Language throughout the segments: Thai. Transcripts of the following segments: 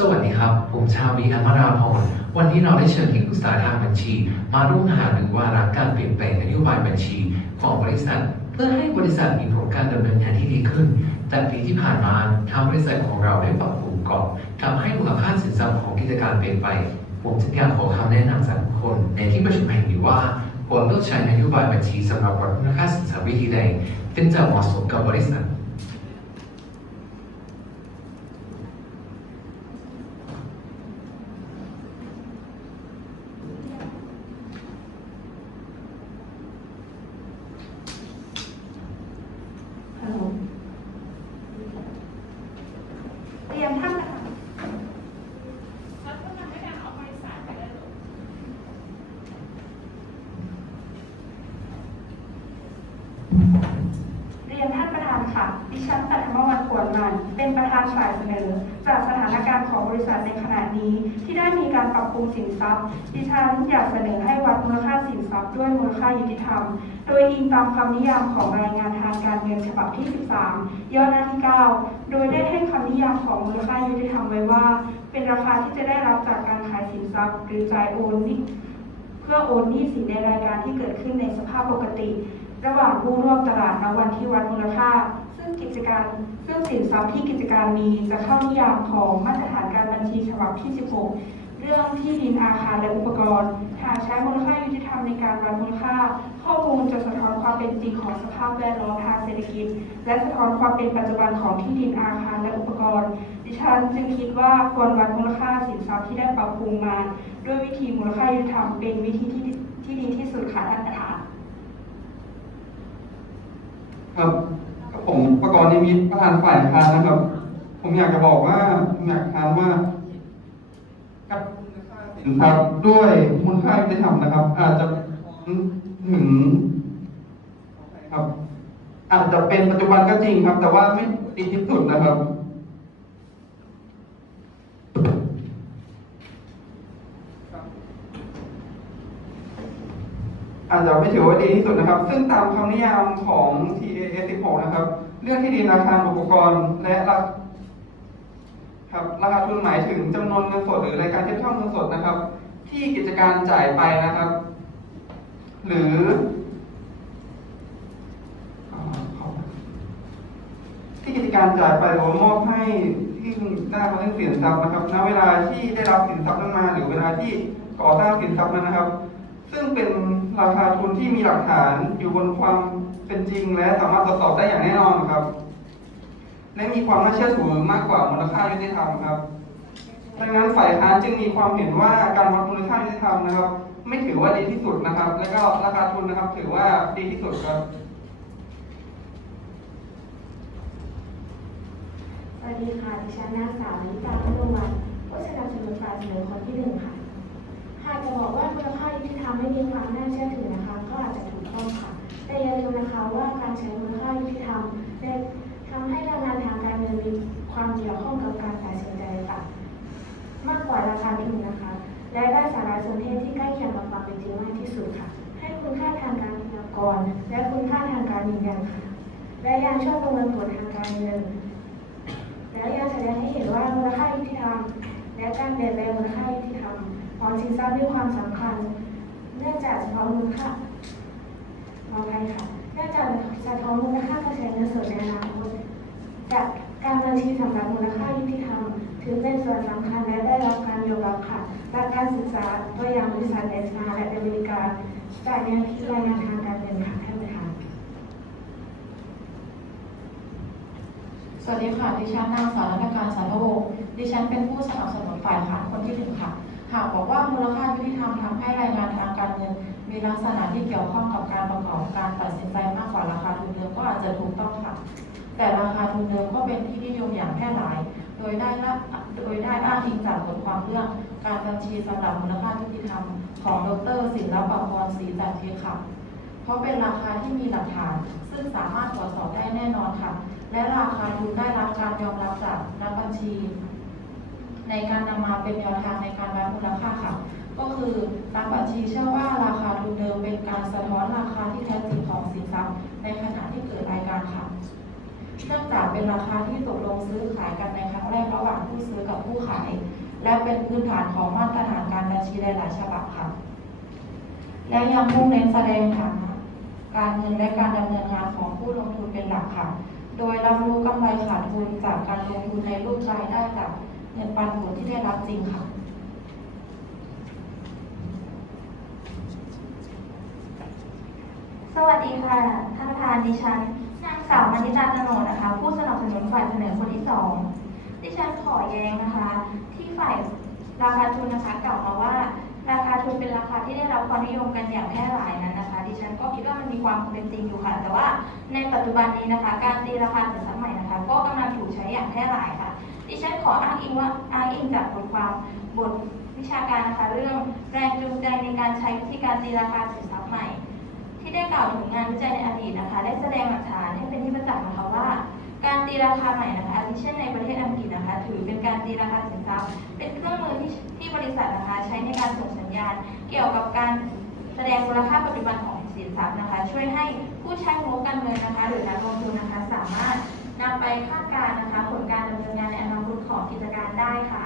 สวัสดีครับ ผมชาวบีอัมราพร วันนี้เราได้เชิญที่ปรึกษาทางบัญชี มาร่วมหารือวาระการเปลี่ยนแปลงนโยบายบัญชี ของบริษัท เพื่อให้บริษัทมีผลการดำเนินงานที่ดีขึ้นจากปีที่ผ่านมาทางบริษัทของเราได้ปรับปรุงกรอบทำให้มูลค่าสินทรัพย์ของกิจการเปลี่ยนไป ผมจึงอยากขอคำแนะนำจากทุกคน ในที่ประชุมแห่งนี้ว่าควรเลือกใช้นโยบายบัญชีสำหรับวัดมูลค่าสินทรัพย์วิธีใดจึงจะเหมาะสมกับบริษัท ฮัลโหลเรียนท่านประธาน แล้วก็มันไม่ได้เอาไปสายไปได้หรอ เรียนท่านประธานค่ะ ดิฉันปัทมวันขวนมัน เป็นประธานฝ่ายเสนอ จากสถานการณ์ของบริษัทในขณะนี้ ที่ได้มีการปรับปรุงสินทรัพย์ ดิฉันอยากเสนอให้วัดมูลค่าสินทรัพย์ด้วยมูลค่ายุติธรรม โดยอิงตามคำนิยามของรายงานทางการเงินฉบับที่ 13 ย่อหน้าที่ 9 โดยได้ให้คำนิยามของมูลค่ายุติธรรมไว้ว่า เป็นราคาที่จะได้รับจากการขายสินทรัพย์ หรือจ่ายโอนนี่เพื่อโอนหนี้สินในรายการที่เกิดขึ้นในสภาพปกติ ระหว่างผู้ร่วมตลาดณวันที่วัดมูลค่า จการซึ่งสินทรัพย์ที่กิจการมีจะเข้านิยามของมาตรฐานการบัญชีฉบับที่ 16 เรื่องที่ดินอาคารและอุปกรณ์ หากใช้มูลค่ายุติธรรมในการวัดมูลค่า ข้อมูลจะสะท้อนความเป็นจริงของสภาพแวดล้อมทางเศรษฐกิจ และสะท้อนความเป็นปัจจุบันของที่ดินอาคารและอุปกรณ์ ดิฉันจึงคิดว่าควรวัดมูลค่าสินทรัพย์ที่ได้ปรับปรุงมา ด้วยวิธีมูลค่ายุติธรรมเป็นวิธีที่ดีที่ดีที่สุดค่ะท่านประธานครับ ผมประกรณ์นิมิตรประธานฝ่ายค้านนะครับ ผมอยากจะบอกว่าผมอยากค้านว่ากับสินทรัพย์ด้วยมูลค่ายุติธรรมนะครับ อาจจะถึงครับ อาจจะเป็นปัจจุบันก็จริงครับ แต่ว่าไม่ดีที่สุดนะครับอาจจะไม่ถือว่าดีที่สุดนะครับ ซึ่งตามคำนิยามของ TAS 16นะครับ เรื่องที่ดินอาคารอุปกรณ์และราครับราคาทุนหมายถึงจำนวนเงินสดหรือรายการเทียบเท่าเงินสดนะครับ ที่กิจการจ่ายไปนะครับ หรือที่กิจการจ่ายไปหรือมอบให้ที่ได้มาเรื่องสินทรัพย์นะครับณเวลาที่ได้รับสินทรัพย์นั้นมา หรือเวลาที่ก่อสร้างสินทรัพย์นั้นนะครับ ซึ่งเป็นราคาทุนที่มีหลักฐานอยู่บนความ เป็นจริงและสามารถตรวจสอบได้อย่างแน่นอนครับ และมีความน่าเชื่อถือมากกว่ามูลค่ายุติธรรมครับดังนั้นฝ่ายค้านจึงมีความเห็นว่าการวัดมูลค่ายุติธรรมนะครับ ไม่ถือว่าดีที่สุดนะครับ และก็ราคาทุนนะครับ ถือว่าดีที่สุดครับสวัสดีค่ะดิฉันนางสาวนิตาพันวันผู้สนับสนุนฝ่ายเสนอคนที่หนึ่งค่ะหากจะบอกว่ามูลค่ายุติธรรมไม่มีความน่าเชื่อถือนะคะ ก็อาจจะถูกต้องค่ะ แต่อย่าลืมนะคะว่าการใช้มูลค่ายุติธรรมได้ทำให้การงานทางการเงินมีความเกี่ยวข้องกับการตัดสินใจค่ะมากกว่าราคาทุนนะคะ และได้สารสนเทศที่ใกล้เคียงกับความเป็นจริงมากที่สุดค่ะ ให้คุณค่าทางการพยากรณ์และคุณค่าทางการยืนยันค่ะ และยังช่วยประเมินผลทางการเงิน แล้วยังแสดงให้เห็นว่ามูลค่ายุติธรรมและการเปลี่ยนแปลงมูลค่ายุติธรรมของสินทรัพย์มีความสำคัญ เนื่องจากเฉพาะมูลค่า ขออภัยค่ะเนื่องจากสะท้อนมูลค่ากระแสเงินสดในอนาคตจากการบัญชีสำหรับมูลค่ายุติธรรม ถือเป็นส่วนสำคัญและได้รับการยอมรับค่ะและการศึกษาตัวอย่างบริษัทในสหรัฐอเมริกาจากแนวคิดรายงานทางการเงินค่ะท่านประธานสวัสดีค่ะ ดิฉันนางสาวนันการสารวงศ์ดิฉันเป็นผู้สนับสนุนฝ่ายค้านคนที่หนึ่งค่ะ หากบอกว่ามูลค่ายุติธรรมทำให้รายงานทางการเงิน มีลักษณะที่เกี่ยวข้องกับการประกอบการตัดสินใจมากกว่าราคาทุนเดิมก็อาจจะถูกต้องค่ะ แต่ราคาทุนเดิมก็เป็นที่นิยมอย่างแพร่หลาย โดยได้โดยได้อ้างอิงจากบทความเรื่อง การบัญชีสำหรับมูลค่ายุติธรรมของดรศิลปพรศรีจันทร์เพชรค่ะ เพราะเป็นราคาที่มีหลักฐาน ซึ่งสามารถตรวจสอบได้แน่นอนค่ะ และราคาทุนได้รับการยอมรับจากนักบัญชี ในการนำมาเป็นแนวทางในการวัดมูลค่าค่ะ ก็คือนักบัญชีเชื่อว่าราคาทุนเดิมเป็นการสะท้อนราคาที่แท้จริงของสินทรัพย์ ในขณะที่เกิดรายการค่ะเนื่องจากเป็นราคาที่ตกลงซื้อขายกันในครั้งแรกระหว่างผู้ซื้อกับผู้ขาย และเป็นพื้นฐานของมาตรฐานการบัญชีหลายๆฉบับค่ะ และยังมุ่งเน้นแสดงฐานะการเงินและการดำเนินงานของผู้ลงทุนเป็นหลักค่ะ โดยรับรู้กำไรขาดทุนจากการลงทุนในรูปรายได้จากเงินปันผลที่ได้รับจริงค่ะ สวัสดีค่ะ ท่านประธานดิฉันนางสาวมานิตาตโนนะคะ ผู้สนับสนุนฝ่ายเสนอคนที่สองดิฉันขอแย้งนะคะ ที่ฝ่ายราคาทุนนะคะกล่าวมาว่า ราคาทุนเป็นราคาที่ได้รับความนิยมกันอย่างแพร่หลายนั้นนะคะ ดิฉันก็คิดว่ามันมีความเป็นจริงอยู่ค่ะ แต่ว่าในปัจจุบันนี้นะคะ การตีราคาสินทรัพย์ใหม่นะคะ ก็กำลังถูกใช้อย่างแพร่หลายค่ะ ดิฉันขออ้างอิงว่าอ้างอิงจากบทความบทวิชาการนะคะ เรื่องแรงจูงใจในการใช้วิธีการตีราคาสินทรัพย์ใหม่ ที่ได้กล่าวถึงงานวิจัยในอดีตนะคะ ได้แสดงหลักฐานให้เป็นที่ประจักษ์นะคะว่า การตีราคาใหม่นะคะอาทิเช่นในประเทศอังกฤษนะคะ ถือเป็นการตีราคาสินทรัพย์ เป็นเครื่องมือที่ที่บริษัทนะคะใช้ในการส่งสัญญาณ เกี่ยวกับการแสดงมูลค่าปัจจุบันของสินทรัพย์นะคะ ช่วยให้ผู้ใช้งบการเงินนะคะ หรือนักลงทุนนะคะสามารถนำไปคาดการณ์นะคะ ผลการดำเนินงานในอนาคตของกิจการได้ค่ะ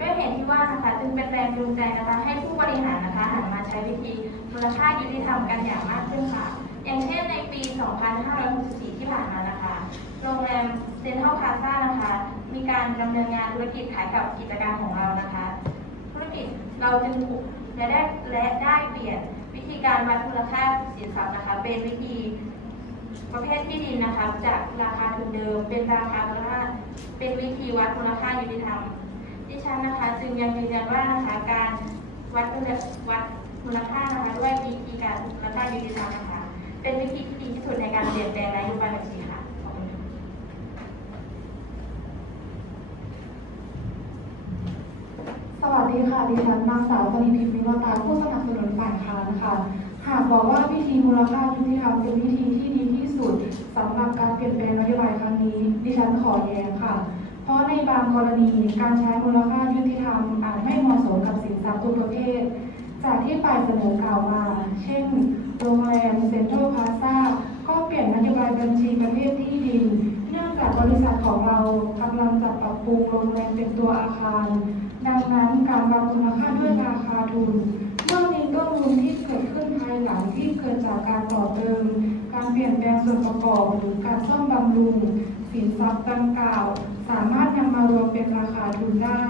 ด้วยเหตุที่ว่านะคะจึงเป็นแรงจูงใจนะคะ ให้ผู้บริหารนะคะหันมาใช้วิธีมูลค่ายุติธรรมกันอย่างมากขึ้นค่ะ อย่างเช่นในปี 2564 ที่ผ่านมานะคะ โรงแรมเซ็นทรัลพาซ่านะคะ มีการดำเนินงานธุรกิจขายกับกิจการของเรานะคะ ธุรกิจเราจึงถูกและได้และได้เปลี่ยนวิธีการวัดมูลค่าสินทรัพย์นะคะ เป็นวิธีประเภทที่ดินนะคะ จากราคาทุนเดิม เป็นราคามูลค่าเป็นวิธีวัดมูลค่ายุติธรรม ดิฉันนะคะจึงยังยืนยันว่านะคะการวัดวัดมูลค่านะคะด้วยวิธีการมูลค่ายุติธรรมนะคะเป็นวิธีที่ดีที่สุดในการเปลี่ยนแปลงนโยบายบัญชีค่ะขอบคุณค่ะสวัสดีค่ะ ดิฉันนางสาวปณิพิมพ์วิวตาผู้สนับสนุนฝ่ายค้านค่ะหากบอกว่าวิธีมูลค่ายุติธรรมเป็นวิธีที่ดีที่สุดสำหรับการเปลี่ยนแปลงนโยบายครั้งนี้ ดิฉันขอแย้งค่ะ ราะในบางกรณีการใช้มูลค่ายุติธรรมอาจไม่เหมาะสมกับสินทรัพย์ทุกประเภท จากที่ฝ่ายเสนอกล่าวมา เช่น โรงแรมเซ็นทรัลพลาซ่าก็เปลี่ยนนโยบายบัญชีประเภทที่ดิน เนื่องจากบริษัทของเรากำลังจะปรับปรุงโรงแรมเป็นตัวอาคาร ดังนั้นการวัดมูลค่าด้วยราคาทุนเมื่อมีต้นทุนที่เกิดขึ้นภายหลังที่เกิดจากการต่อเติม การเปลี่ยนแปลงส่วนประกอบหรือการซ่อมบำรุง สินทรัพย์ดังกล่าว สามารถนำมารวมเป็นราคาทุนได้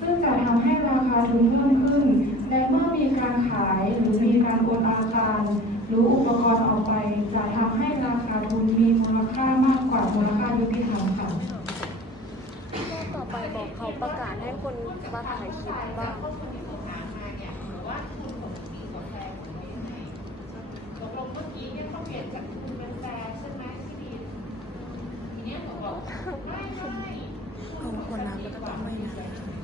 ซึ่งจะทำให้ราคาทุนเพิ่มขึ้น และเมื่อมีการขายหรือมีการโอนอาคาร หรืออุปกรณ์ออกไป จะทำให้ราคาทุนมีมูลค่ามากกว่ามูลค่ายุติธรรมค่ะต่อไปบอกเขาประกาศให้คนมาถ่ายคลิปบ้างเอา คนน้ำก็ต้องไม่น้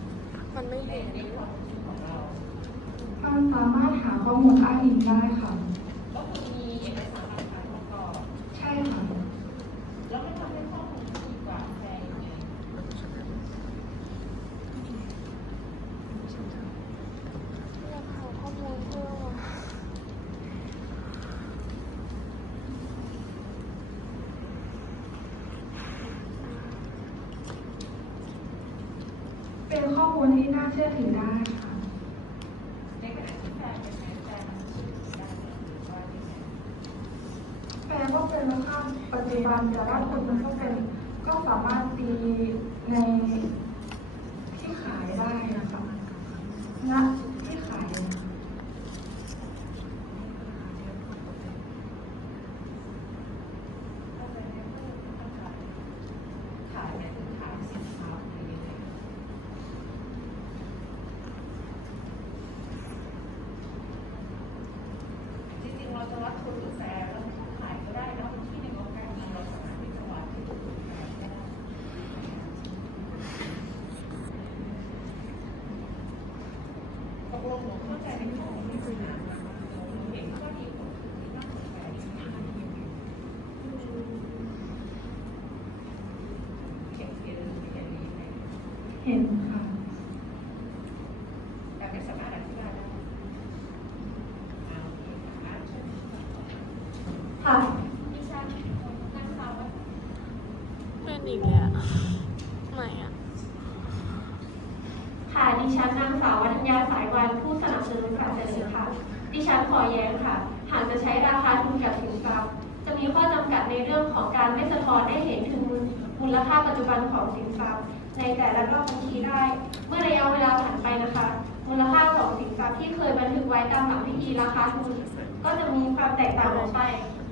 ำมันไม่เห็นท่านสามารถหาข้อมูลอ้างอิงได้ค่ะ ใช่ค่ะ อยากหาข้อมูลเพิ่มอะ เป็นข้อมูลที่น่าเชื่อถือได้ค่ะ แปลว่าเป็นราคาปัจจุบันแต่ว่าคุณมันก็เป็นก็สามารถตีในที่ขายได้นะคะณที่ขายนะคะ จริงๆ เราจะวัดทุนหรือแฟร์แล้วขายก็ได้นะที่หนึ่งเอาแค่เราสามารถที่จะวัดที่ทุนหรือแฟร์ได้ตกลงหนูเข้าใจในข้อที่คุณถามมาหนูเห็นข้อดีของที่น่าสนใจเขียนเขียนเขียนนี้ไหม เห็นค่ะ แต่ไม่สามารถอธิบายได้อ่าโอเคอ่าเชิญ ค่ะ ดิฉันนางสาว อีกแล้วไหนอะค่ะ ดิฉันนางสาววัฒนยาสายวันผู้สนับสนุนการเสนอค่ะ ดิฉันขอแย้งค่ะ หากจะใช้ราคาทุนกับสินทรัพย์ จะมีข้อจำกัดในเรื่องของการไม่สะท้อนได้เห็นถึงมูลค่าปัจจุบันของสินทรัพย์ ในแต่ละรอบบัญชีได้ เมื่อระยะเวลาผ่านไปนะคะ มูลค่าของสินทรัพย์ที่เคยบันทึกไว้ตามหลักวิธีราคาทุนก็จะมีความแตกต่างออกไป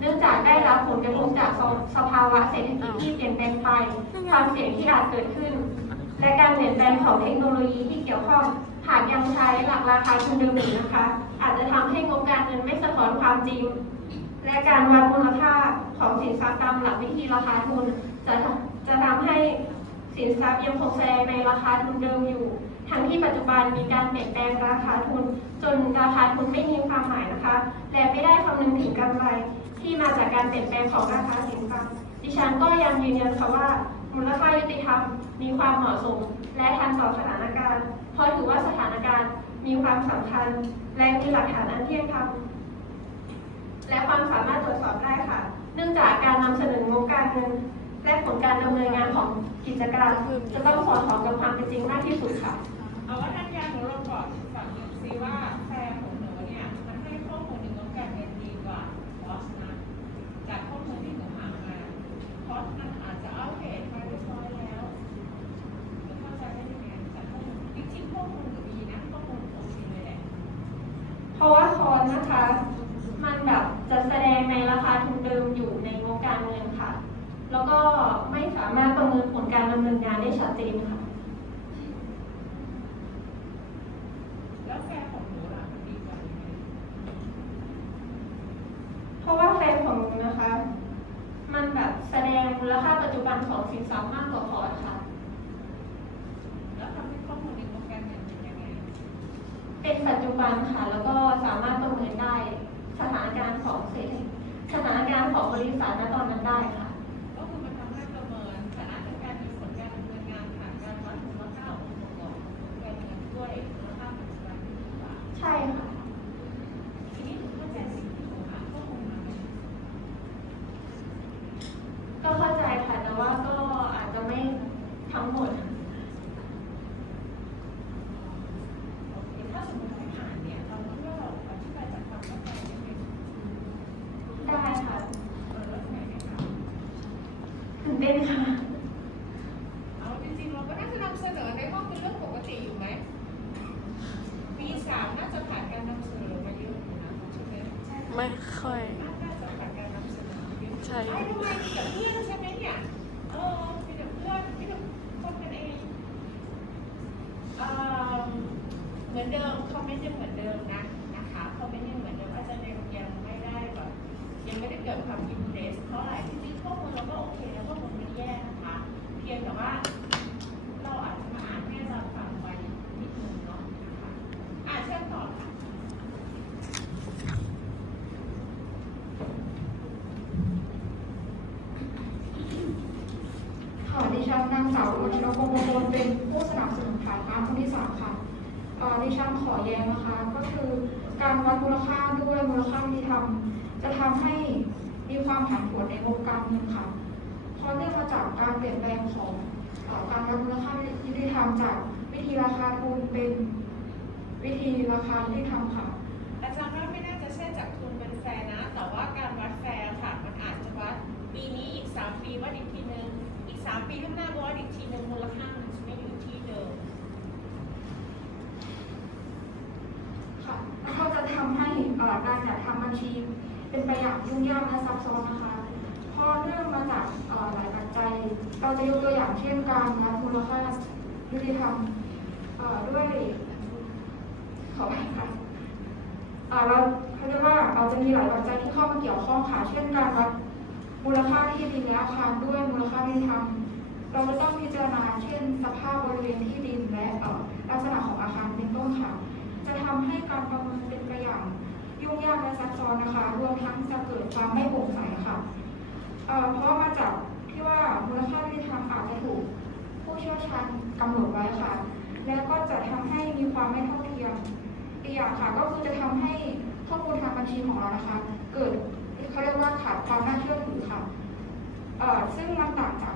เนื่องจากได้รับผลกระทบจากสภาวะเศรษฐกิจที่เปลี่ยนแปลงไป ความเสี่ยงที่อาจเกิดขึ้น และการเปลี่ยนแปลงของเทคโนโลยีที่เกี่ยวข้องหากยังใช้หลักราคาทุนเดิมอยู่นะคะ อาจจะทำให้งบการเงินไม่สะท้อนความจริง และการวัดมูลค่าของสินทรัพย์ตามหลักวิธีราคาทุน จะจะทำให้สินทรัพย์ยังคงแสดงในราคาทุนเดิมอยู่ ทั้งที่ปัจจุบันมีการเปลี่ยนแปลงราคาทุน จนราคาทุนไม่มีความหมายนะคะ และไม่ได้คำนึงถึงกำไร ที่มาจากการเปลี่ยนแปลงของราคาสินทรัพย์ดิฉันก็ยังยืนยันค่ะว่ามูลค่ายุติธรรมมีความเหมาะสม และทันต่อสถานการณ์เพราะถือว่าสถานการณ์มีความสำคัญ และมีหลักฐานอันเที่ยงธรรมและความสามารถตรวจสอบได้ค่ะ เนื่องจากการนำเสนองบการเงินและผลการดำเนินงานของกิจการจะต้องสอดคล้องกับความเป็นจริงมากที่สุดค่ะ เอาว่าท่านยาหนูลองบอกฝั่งหนึ่งซิว่า ครนนะคะ มันแบบจะแสดงในราคาทุนเดิมอยู่ในงบการเงินค่ะ แล้วก็ไม่สามารถประเมินผลการดำเนินงานได้ชัดเจนค่ะ แล้วแฟนของหนูล่ะมันดีกว่ายังไง เพราะว่าแฟนของหนูนะคะ มันแบบแสดงมูลค่าปัจจุบันของสินทรัพย์มากกว่าคอร์สค่ะ แล้วทำให้ข้อมูลในงบการเงินเป็นยังไง เป็นปัจจุบันค่ะ แล้วก็สามารถประเมินได้สถานการณ์ของเศรษฐกิจสถานการณ์ของบริษัทณตอนนั้นได้ค่ะ ก็คือมันทำให้ประเมินสถานการณ์มีผลการดำเนินงานผ่านการวัดมูลค่าองค์ประกอบของงบการเงินด้วยมูลค่าปัจจุบันที่ดีกว่า ใช่ค่ะ ทีนี้หนูเข้าใจสิ่งที่หนูหาข้อมูลมาไหม ก็เข้าใจค่ะ แต่ว่าก็อาจจะไม่ทั้งหมด โอเคถ้าสมมติไม่ผ่านเนี่ยเราเพื่ออธิบายจากความเข้าใจได้ไหม ได้ค่ะ เออแล้วทำไมไม่ผ่าน ตื่นเต้นค่ะ เอาจริงๆเราก็น่าจะนำเสนอในห้องเป็นเรื่องปกติอยู่ไหมปีสามน่าจะผ่านการนำเสนอมาเยอะอยู่นะใช่ไหม ไม่ค่อย น่าจะผ่านการนำเสนอมาเยอะ ใช่ ไอ้ทำไมมีแต่เพื่อนใช่ไหมเนี่ยเออมีแต่เพื่อนมีแต่คนกันเองเอ่อเหมือนเดิมคอมเมนต์ยังเหมือนเดิมนะนะคะคอมเมนต์ยังเหมือนเดิมอาจารย์ยังยังไม่ได้แบบ ยังไม่ได้เกิดความอินเทรสเท่าไหร่จริงๆข้อมูลเราก็โอเคนะข้อมูลไม่แย่นะคะ เพียงแต่ว่า เราอาจจะมาอ่านให้อาจารย์ฟังไว้นิดนึงเนาะนะคะอ่านเชิญต่อค่ะ ค่ะดิฉันนาง สาววชิรพงศ์มงคลเป็นผู้สนับสนุนฝ่ายค้านคนที่สามค่ะเอ่อดิฉันขอแย้งนะคะ ก็คือการวัดมูลค่าด้วยมูลค่าที่ทำจะทำให้มีความผันผวนในวงการเงินค่ะเพราะเนื่องมาจากการเปลี่ยนแปลงของการวัดมูลค่ายุติธรรมจากวิธีราคาทุนเป็นวิธีราคายุติธรรมค่ะ อาจารย์ว่าไม่น่าจะใช่จากทุนเป็นแฟร์นะ แต่ว่าการวัดแฟร์ค่ะ มันอาจจะวัดปีนี้อีกสามปีวัดอีกทีนึงามปีข้างหน้าวัดอีกทีนึงมูลค่ามันจะไม่อยู่ที่เดิม ค่ะแล้วก็จะทำให้เอ่อการจัดทำบัญชี เป็นไปอย่างยุ่งยากและซับซ้อนนะคะเพราะเนื่องมาจากเอ่อหลายปัจจัย เราจะยกตัวอย่างเช่นการวัดมูลค่ายุติธรรมเอ่อด้วยขอไปค่ะเอ่อเราเขาเรียกว่าเราจะมีหลายปัจจัยที่เข้ามาเกี่ยวข้องค่ะ เช่นการวัดมูลค่าที่ดินและอาคารด้วยมูลค่ายุติธรรม เราจะต้องพิจารณาเช่น สภาพบริเวณที่ดินและลักษณะของอาคารเป็นต้นค่ะ จะทำให้การประเมินเป็นไปอย่างยุ่งยากและซับซ้อนนะคะ รวมทั้งจะเกิดความไม่โปร่งใสค่ะเเพราะมาจากที่ว่ามูลค่าที่ทำอาจจะถูกผู้เชี่ยวชาญกำหนดไว้ค่ะ และก็จะทำให้มีความไม่เท่าเทียมอีกอย่างค่ะ ก็คือจะทำให้ข้อมูลทางบัญชีของเรานะคะ เกิด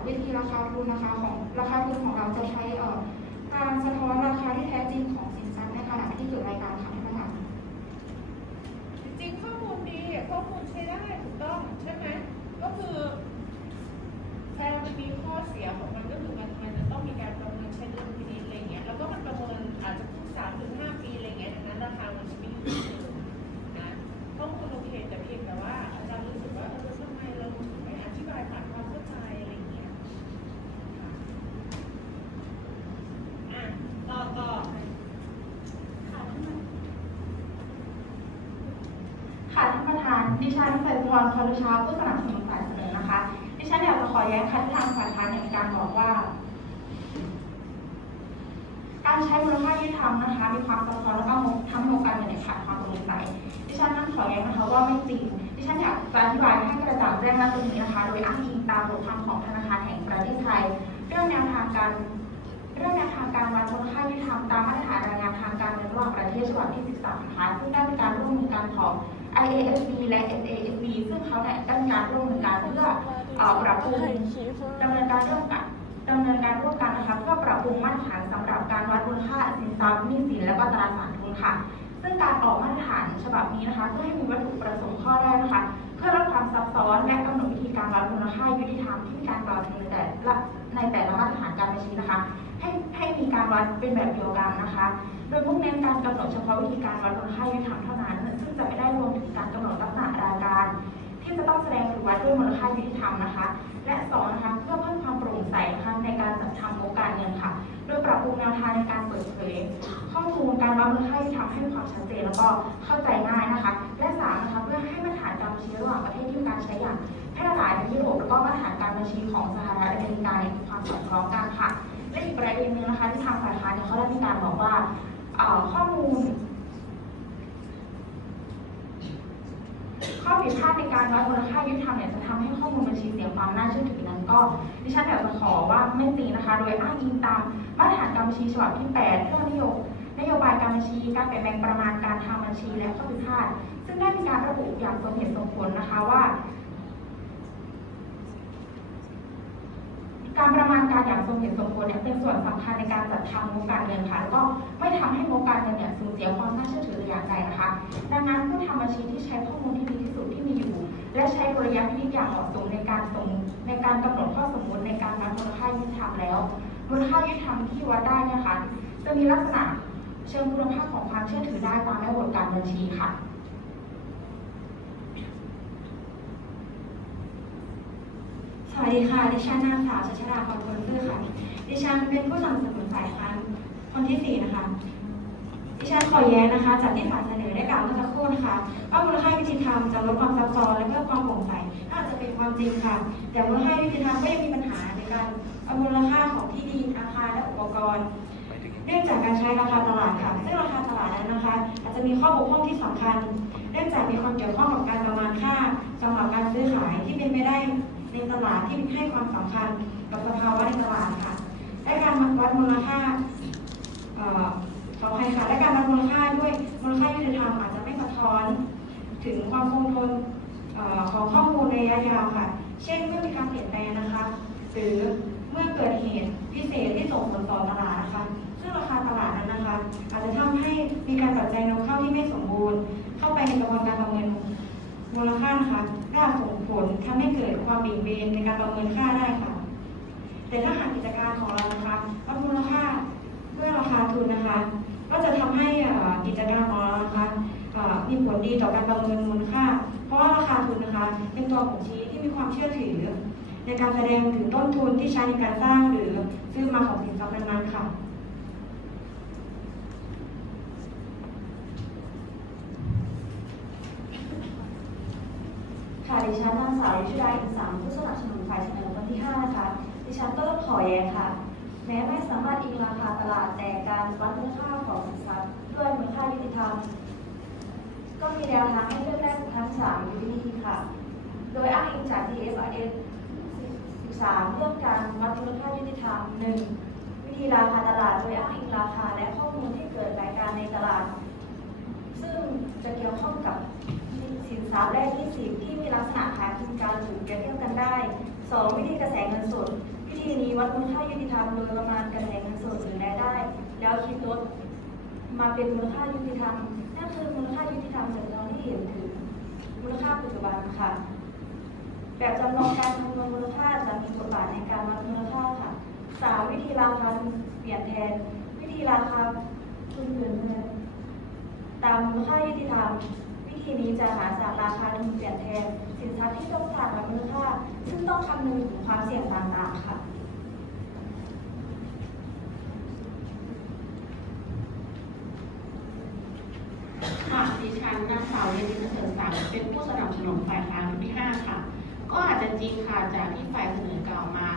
วิธีราคาทุนนะคะของราคาทุนของเราจะใช้เอ่อการสะท้อนราคาที่แท้จริงของสินทรัพย์ในขณะที่เกิดรายการค่ะท่านประธานจริงข้อมูลดีข้อมูลใช้ได้ถูกต้องใช่ไหมก็คือแต่มันมีข้อเสียของมันก็คือมันมันจะต้องมีการประเมินใช้ดุลพินิจอะไรเงี้ยแล้วก็มันประเมินอาจจะทุกสามถึงห้าปีอะไรเงี้ยดังนั้นราคามันจะไม่อยู่ที่เดิมนะข้อมูลโอเคแต่เพียงแต่ว่าอาจารย์รู้สึกว่าเออทำไมเราถึงไม่อธิบายผ่านความเข้าใจอะไรเงี้ยค่ะอะต่อต่อ ค่ะ ดิฉันไฟพรพลุชาผู้สนับสนุนฝ่ายเสนอนะคะ ดิฉันอยากจะขอแย้งค่ะที่ทางฝ่ายค้านในการบอกว่า การใช้มูลค่ายุติธรรมนะคะ มีความซับซ้อนแล้วก็ทำให้องค์การเงินเนี่ยขาดความโปร่งใส ดิฉันนั้นขอแย้งนะคะว่าไม่จริง ดิฉันอยากจะอธิบายให้กระจ่างแจ้งณตรงนี้นะคะ โดยอ้างอิงตามบทความของธนาคารแห่งประเทศไทย เรื่องแนวทางการเรื่องแนวทางการวัดมูลค่ายุติธรรมตามมาตรฐานรายงานทางการเงินระหว่างประเทศฉบับที่ 13นะคะซึ่งได้มีการร่วมมือกันของ IASB และ SASB ซึ่งเขาเนี่ยได้มีการร่วมมือกันเพื่อปรับปรุงดำเนินการร่วมกันดำเนินการร่วมกันนะคะเพื่อปรับปรุงมาตรฐานสำหรับการวัดมูลค่าสินทรัพย์หนี้สินและก็ตราสารทุนค่ะ ซึ่งการออกมาตรฐานฉบับนี้นะคะเพื่อให้มีวัตถุประสงค์ข้อแรกนะคะ เพื่อลดความซับซ้อนและกำหนดวิธีการวัดมูลค่ายุติธรรมที่มีการกล่าวถึงในแต่ละในแต่ละมาตรฐานการบัญชีนะคะ ให้ให้มีการวัดเป็นแบบเดียวกันนะคะ ยมุ่งเน้นการกำหนดเฉพาะวิธีการวัดมูลค่ายุติธรรมเท่านั้น ซึ่งจะไม่ได้รวมถึงการกำหนดลักษณะรายการ ที่จะต้องแสดงหรือวัดด้วยมูลค่ายุติธรรมนะคะ และสองนะคะเพื่อเพิ่มความโปร่งใสนะคะในการจัดทำงบการเงินค่ะ โดยปรับปรุงแนวทางในการเปิดเผยข้อมูลการวัดมูลค่ายุติธรรมให้มีความชัดเจนแล้วก็เข้าใจง่ายนะคะ และสามนะคะเพื่อให้มาตรฐานการบัญชีระหว่างประเทศที่มีการใช้อย่างแพร่หลายในยุโรปแล้วก็มาตรฐานการบัญชีของสหรัฐอเมริกาเนี่ยมีความสอดคล้องกันค่ะและอีกประเด็นหนึ่งนะคะที่ทางฝ่ายค้านเนี่ยเขาได้มีการบอกว่า ข้อมูล ข้อผิดพลาดในการวัดมูลค่ายุติธรรมเนี่ยจะทำให้ข้อมูลบัญชีเสียความน่าเชื่อถือนั้น ก็ดิฉันอยากจะขอว่าไม่จริงนะคะ โดยอ้างอิงตามมาตรฐานการบัญชีฉบับที่ 8 เรื่องนโยบนโยบายการบัญชี การเปลี่ยนแปลงประมาณการทางบัญชีและข้อผิดพลาด ซึ่งได้มีการระบุอย่างสมเหตุสมผลนะคะว่า การประมาณการอย่างสมเหตุสมผลเนี่ยเป็นส่วนสำคัญในการจัดทำงบการเงินค่ะแล้วก็ไม่ทำให้งบการเงินเนี่ยสูญเสียความน่าเชื่อถืออย่างใดนะคะ ดังนั้นผู้ทำบัญชีที่ใช้ข้อมูลที่ดีที่สุดที่มีอยู่ และใช้ดุลยพินิจอย่างเหมาะสมในการสมในการกำหนดข้อสมมติในการวัดมูลค่ายุติธรรมแล้วมูลค่ายุติธรรมที่วัดได้นะคะจะมีลักษณะเชิงคุณภาพของความเชื่อถือได้ตามแม่บทการบัญชีค่ะ สวัสดีค่ะ ดิฉันนางสาวชัชราพรพลซื่อค่ะ ดิฉันเป็นผู้สนับสนุนฝ่ายค้านคนที่สี่นะคะ ดิฉันขอแย้งนะคะ จากที่ฝ่ายเสนอได้กล่าวเมื่อสักครู่นะคะว่ามูลค่ายุติธรรมจะลดความซับซ้อนและเพิ่มความโปร่งใสน่าจะเป็นความจริงค่ะ แต่มูลค่ายุติธรรมก็ยังมีปัญหาในการเอามูลค่าของที่ดินอาคารและอุปกรณ์เนื่องจากการใช้ราคาตลาดค่ะ ซึ่งราคาตลาดนั้นนะคะ อาจจะมีข้อบกพร่องที่สำคัญ เนื่องจากมีความเกี่ยวข้องกับการประมาณค่าสำหรับการซื้อขายที่เป็นไปได้ ในตลาดที่ให้ความสำคัญกับสภาวะในตลาดค่ะ และการวัดมูลค่าเอ่อขออภัยค่ะและการวัดมูลค่าด้วยมูลค่ายุติธรรมอาจจะไม่สะท้อน ถึงความคงทนอของข้อมูลในระยะยาวค่ะ เช่นเมื่อมีการเปลี่ยนแปลงนะคะ หรือเมื่อเกิดเหตุพิเศษที่ส่งผลต่อตลาดนะคะ ซึ่งราคาตลาดนั้นนะคะ อาจจะทำให้มีการปัจจัยนำเข้าที่ไม่สมบูรณ์ เข้าไปในกระบวนการประเมินมูล มูลค่านะคะได้ส่งผลทำให้เกิดความเบี่ยงเบนในการประเมินค่าได้ค่ะ แต่ถ้าหากกิจการของเรานะคะวัดมูลค่าด้วยราคาทุนนะคะ ก็จะทำให้กิจการของเรานะคะมีผลดีต่อการประเมินมูลค่า เพราะว่าราคาทุนนะคะ เป็นตัวบ่งชี้ที่มีความเชื่อถือ ในการแสดงถึงต้นทุนที่ใช้ในการสร้างหรือซื้อมาของสินทรัพย์นั้นๆค่ะ ค่ะดิฉันนางสาวยุชดาอินสังผู้สนับสนุนฝ่ายเสนอคนที่ 5 นะคะ ดิฉันก็ขอแย้งค่ะ แม้ไม่สามารถอิงราคาตลาดแต่การวัดมูลค่าของสินทรัพย์ด้วยมูลค่ายุติธรรม ก็มีแนวทางให้เลือกได้ทั้ง3วิธีค่ะ โดยอ้างอิงจาก TFRS 13 เรื่องการวัดมูลค่ายุติธรรม 1. วิธีราคาตลาดโดยอ้างอิงราคาและข้อมูลที่เกิดรายการในตลาด ซึ่งจะเกี่ยวข้องกับ สินทรัพย์และหนี้สินที่มีลักษณะคล้ายคลึงกันหรือเปรียบเทียบกันได้ 2. วิธีกระแสเงินสด วิธีนี้วัดมูลค่ายุติธรรมโดยประมาณกระแสเงินสดหรือรายได้ แล้วคิดลดมาเป็นมูลค่ายุติธรรมนั่นคือมูลค่ายุติธรรมจำลองที่เห็นถึงมูลค่าปัจจุบันค่ะ แบบจำลองการคำนวณมูลค่าจะมีบทบาทในการวัดมูลค่าค่ะ 3. วิธีราคาเปลี่ยนแทน วิธีราคาทุนเปลี่ยนแทนตามมูลค่ายุติธรรม วิธีนี้จะหาจากราคาทุนเปลี่ยนแทน สินทรัพย์ที่ต้องการวัดมูลค่า ซึ่งต้องคำนึงถึงความเสี่ยงต่างๆค่ะค่ะดิฉันนางสาวเรนินเสริมศักดิ์เป็นผู้สนับสนุนฝ่ายค้านคนที่5ค่ะ ก็อาจจะจริงค่ะจากที่ฝ่ายเสนอกล่าวมา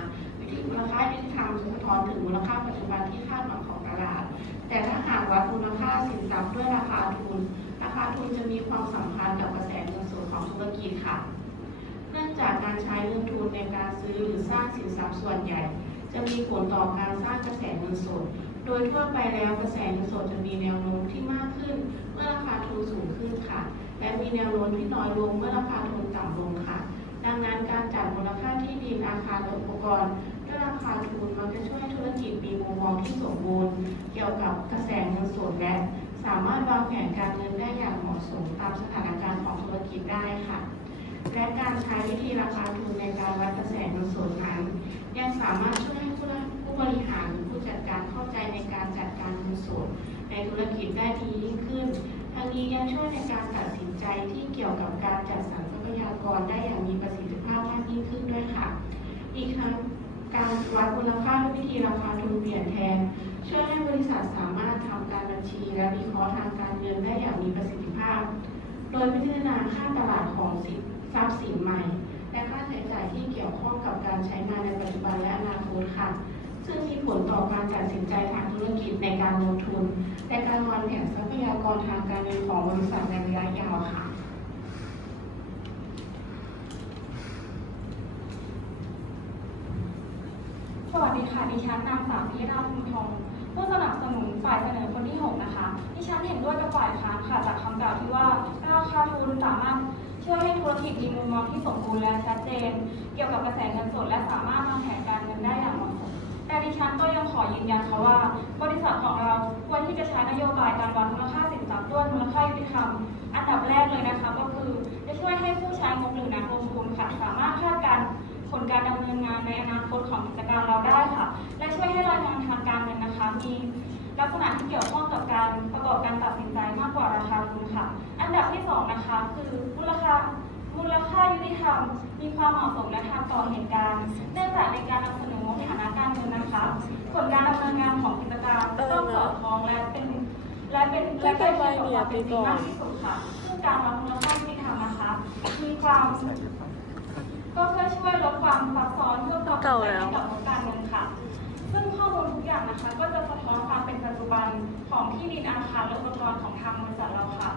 ราคาทุนจะมีความสัมพันธ์กับกระแสเงินสดของธุรกิจค่ะ เนื่องจากการใช้เงินทุนในการซื้อหรือสร้างสินทรัพย์ส่วนใหญ่ จะมีผลต่อการสร้างกระแสเงินสด โดยทั่วไปแล้วกระแสเงินสดจะมีแนวโน้มที่มากขึ้น เมื่อราคาทุนสูงขึ้นค่ะ และมีแนวโน้มที่น้อยลงเมื่อราคาทุนต่ำลงค่ะ ดังนั้นการจัดมูลค่าที่ดินอาคารและอุปกรณ์ด้วยราคาทุนมันจะช่วยธุรกิจมีมุมมองที่สมบูรณ์ เกี่ยวกับกระแสเงินสดและ สามารถวางแผนการเงินได้อย่างเหมาะสมตามสถานการณ์ของธุรกิจได้ค่ะ และการใช้วิธีราคาทุนในการวัดกระแสเงินสดนั้น ยังสามารถช่วยให้ผู้ผู้บริหารผู้จัดการเข้าใจในการจัดการเงินสดในธุรกิจได้ดียิ่งขึ้นทั้งนี้ยังช่วยในการตัดสินใจที่เกี่ยวกับการจัดสรรทรัพยากรได้อย่างมีประสิทธิภาพมากยิ่งขึ้นด้วยค่ะ อีกทั้งการวัดมูลค่าด้วยวิธีราคาทุนเปลี่ยนแทน ช่วยให้บริษัทสามารถทำการบัญชี และวิเคราะห์ทางการเงินได้อย่างมีประสิทธิภาพ โดยพิจารณาค่าตลาดของสินทรัพย์สินใหม่ และค่าใช้จ่ายที่เกี่ยวข้องกับการใช้งานในปัจจุบันและอนาคตค่ะซึ่งมีผลต่อการตัดสินใจทางธุรกิจในการลงทุน และการวางแผนทรัพยากรทางการเงินของบริษัทในระยะยาวค่ะสวัสดีค่ะ ดิฉันนางสาวพิยดาภูมิทอง ผู้สนับสนุนฝ่ายเสนอคนที่ 6 นะคะ ดิฉันเห็นด้วยกับฝ่ายค้านค่ะจากคำกล่าวที่ว่าราคาทุนสามารถช่วยให้ธุรกิจมีมุมมองที่สมบูรณ์และชัดเจน เกี่ยวกับกระแสเงินสดและสามารถวางแผนการเงินได้อย่างเหมาะสมแต่ดิฉันก็ยังขอยืนยันค่ะว่า บริษัทของเราควรที่จะใช้นโยบายการวัดมูลค่าสินทรัพย์ด้วยมูลค่ายุติธรรม อันดับแรกเลยนะคะก็คือจะช่วยให้ผู้ใช้งบหรือนักลงทุนค่ะสามารถคาดการณ์ ผลการดำเนินงานในอนาคตของกิจการเราได้ค่ะ และช่วยให้รายงานทางการเงินนะคะ มีลักษณะที่เกี่ยวข้องกับการประกอบการตัดสินใจมากกว่าราคาทุนค่ะ อันดับที่สองนะคะคือมูลค่ามูลค่ายุติธรรมมีความเหมาะสมและทันต่อเหตุการณ์ เนื่องจากในการนำเสนองบฐานะการเงินนะคะ ผลการดำเนินงานของกิจการต้องสอดคล้องและเป็นและเป็นและใกล้เคียงกับความเป็นจริงมากที่สุดค่ะซึ่งการวัดมูลค่ายุติธรรมนะคะ มีความ ก็เพื่อช่วยลดความซับซ้อนเพื่อความเข้าใจให้กับงบการเงินค่ะ ซึ่งข้อมูลทุกอย่างนะคะ ก็จะสะท้อนความเป็นปัจจุบันของที่ดินอาคารและอุปกรณ์ของทางบริษัทเราค่ะ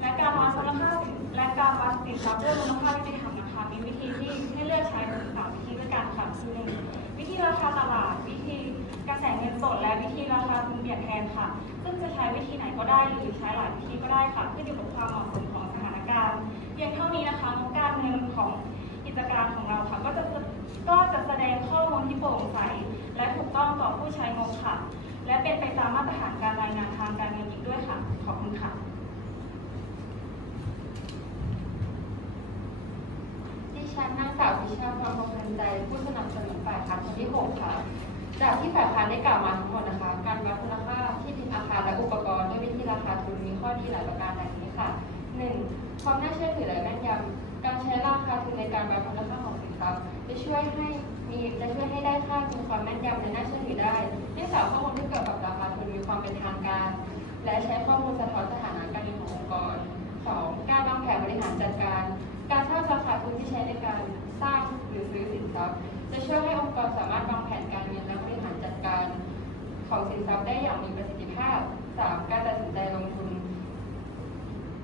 และการวัดมูลค่าสินและการวัดสินทรัพย์ด้วยมูลค่ายุติธรรมนะคะ มีวิธีที่ให้เลือกใช้ถึงสามวิธีด้วยกันค่ะคือหนึ่งวิธีราคาตลาดวิธีกระแสเงินสดและวิธีราคาทุนเปลี่ยนแทนค่ะ ซึ่งจะใช้วิธีไหนก็ได้หรือใช้หลายวิธีก็ได้ค่ะขึ้นอยู่กับความเหมาะสมของสถานการณ์เพียงเท่านี้นะคะงบการเงินของกิ จการของเราค่ะ ก็จะก็จะแสดงข้อมูลที่โปร่งใส และถูกต้องต่อผู้ใช้งบค่ะ และเป็นไปตามมาตรฐานการรายงานทางการเงินอีกด้วยค่ะ ขอบคุณค่ะดิฉันนางสาวพิชาพรพงษ์ใจ ผู้สนับสนุนฝ่ายค้านคนที่ 6 ค่ะ จากที่ฝ่ายค้านได้กล่าวมาทั้งหมดนะคะ การวัดมูลค่าที่ดินอาคารและอุปกรณ์ด้วยวิธีราคาทุนมีข้อดีหลายประการดังนี้ค่ะ 1. ความน่าเชื่อถือและแม่ ทุนในการวัดมูลค่าของสินทรัพย์จะช่วยให้มีจะช่วยให้ได้ค่ามีความแม่นยำและน่าเชื่อถือได้เนื่องจากข้อมูลที่เกี่ยวกับราคาทุนมีความเป็นทางการ และใช้ข้อมูลสะท้อนสถานะการเงินขององค์กร 2. การวางแผนบริหารจัดการ การทราบราคาทุนที่ใช้ในการสร้างหรือซื้อสินทรัพย์ จะช่วยให้องค์กรสามารถวางแผนการเงินและบริหารจัดการ ของสินทรัพย์ได้อย่างมีประสิทธิภาพ 3. การตัดสินใจลงทุน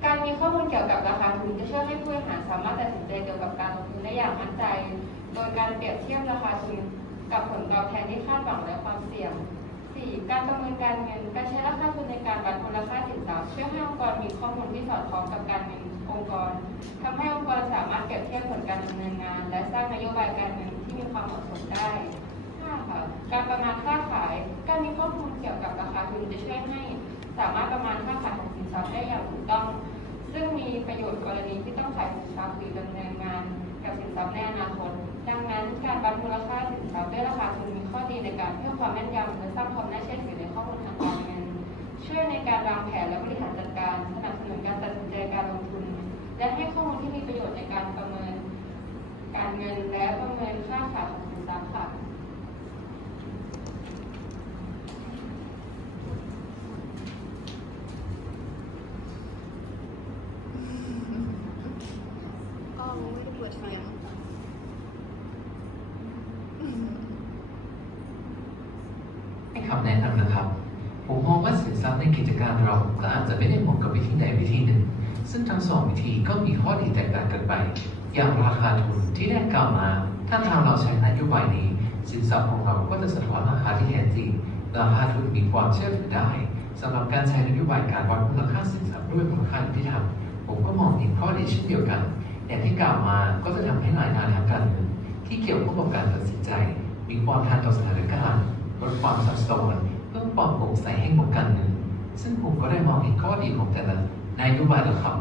การมีข้อมูลเกี่ยวกับราคาทุนจะช่วยให้ผู้บริหารสามารถตัดสินใจเกี่ยวกับการลงทุนได้อย่างมั่นใจ โดยการเปรียบเทียบราคาทุนกับผลตอบแทนที่คาดหวังและความเสี่ยง 4. การประเมินการเงิน การใช้ราคาทุนในการวัดมูลค่าสินทรัพย์ช่วยให้องค์กรมีข้อมูลที่สอดคล้องกับการเงินองค์กรทำให้องค์กรสามารถเปรียบเทียบผลการดำเนินงาน และสร้างนโยบายการเงินที่มีความเหมาะสมได้ห้าค่ะการประมาณค่าขาย การมีข้อมูลเกี่ยวกับราคาทุนจะช่วยให้สามารถประมาณค่าขายของสินทรัพย์ได้อย่างถูกต้อง ซึ่งมีประโยชน์กรณีที่ต้องขายสินทรัพย์หรือดำเนินงานกับสินทรัพย์ในอนาคต ดังนั้นการวัดมูลค่าสินทรัพย์ด้วยราคาทุนมีข้อดีในการเพิ่มความแม่นยำและสร้างความน่าเชื่อถือในข้อมูลทางการเงิน ช่วยในการวางแผนและบริหารจัดการ สนับสนุนการตัดสินใจการลงทุน และให้ข้อมูลที่มีประโยชน์ในการประเมิน การเงินและประเมินค่าขายของสินทรัพย์ค่ะ ก็ ไม่ได้เปิดไฟมั้งให้คำแนะนำนะครับ ผมมองว่าสินทรัพย์ในกิจการเราก็อาจจะไม่ได้เหมาะกับวิธีใดวิธีหนึ่ง ซึ่งทั้งสองวิธีก็มีข้อดีแตกต่างกันไป อย่างราคาทุนที่ได้กล่าวมา ถ้าทางเราใช้นโยบายนี้ สินทรัพย์ของเราก็จะสะท้อนราคาที่แท้จริง ราคาทุนมีความเชื่อถือได้สำหรับการใช้นโยบายการวัดมูลค่าสินทรัพย์ด้วยมูลค่ายุติธรรมผมก็มองเห็นข้อดีเช่นเดียวกัน อย่างที่กล่าวมาก็จะทำให้หลายงานทางการเงินที่เกี่ยวข้องกับการตัดสินใจ มีความทันต่อสถานการณ์ลดความซับซ้อนเพิ่มความโปร่งใสให้กับการเงินซึ่งผมก็ได้มองเห็นข้อดีของแต่ละนโยบายแล้วครับ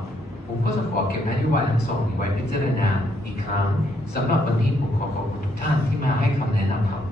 ผมก็จะขอเก็บนโยบายทั้งสองไว้พิจารณาอีกครั้งสำหรับวันนี้ผมขอขอบคุณทุกท่านที่มาให้คำแนะนำครับ